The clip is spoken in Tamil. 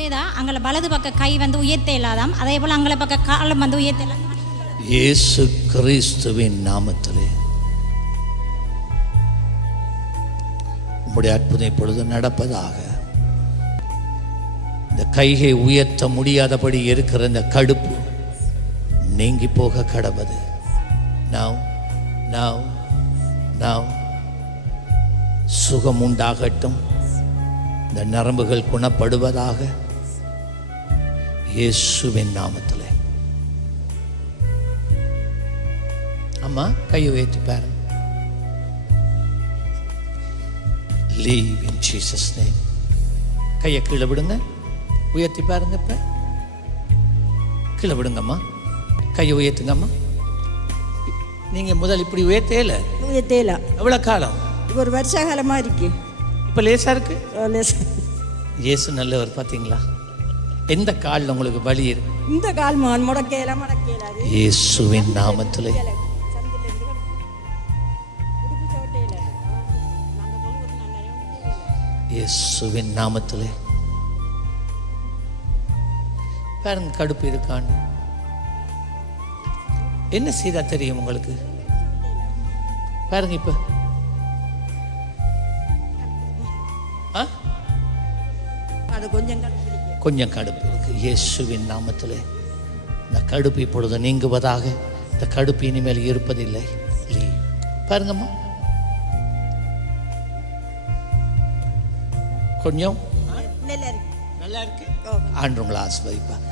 வேதா அங்கள வலது பக்க கை வந்து உயர்த்த இல்லாதாம் அதே போல் அங்களை பக்க காலம் வந்து உயர்த்த இயேசு கிறிஸ்துவின் நாமத்திலே. உங்களுடைய அற்புதம் இப்பொழுது நடப்பதாக. இந்த கைகை உயர்த்த முடியாதபடி இருக்கிற இந்த கடுப்பு நீங்கி போக கடவுது. நாம் நாம் நாம் சுகம் உண்டாகட்டும். இந்த நரம்புகள் குணப்படுவதாக. இயேசுவின் நாமத்திலே. அம்மா கையை உயர்த்தி பாருங்க. லீவ் இன் ஜீசஸ் நேம் கையை கீழே விடுங்க. உயர்த்தி பாருங்க இப்ப. கீழே விடுங்கம்மா. கையை உயர்த்துங்கம்மா. நீங்க முதல் இப்படி உயர்த்தேல? உயர்த்தேலா. எவ்வளவு காலம்? ஒரு வருஷ காலமா இருக்கு. இப்ப லேசா இருக்கு? லேசா. இயேசு நல்லவர் பார்த்தீங்களா எந்த காலில் உங்களுக்கு வலி இருக்கு இந்த கால் மகன் முடக்கேல முடக்கேலாது. இயேசுவின் நாமத்திலே. இயேசுவின் நாமத்திலே. பாருங்க கடுப்பு இருக்கான்னு என்ன செய்தா தெரியும் உங்களுக்கு? பாருங்க இப்ப? அது கொஞ்சம் கொஞ்சம் கடுப்பு. இருக்கு இயேசுவின் நாமத்திலே இந்த கடுப்பு இப்பொழுது நீங்குவதாக இந்த கடுப்பு இனிமேல் இருப்பதில்லை. பாருங்கம்மா. கொஞ்சம். நல்லா இருக்கு. ஆண்டு உங்களை ஆஸ்வதிப்பா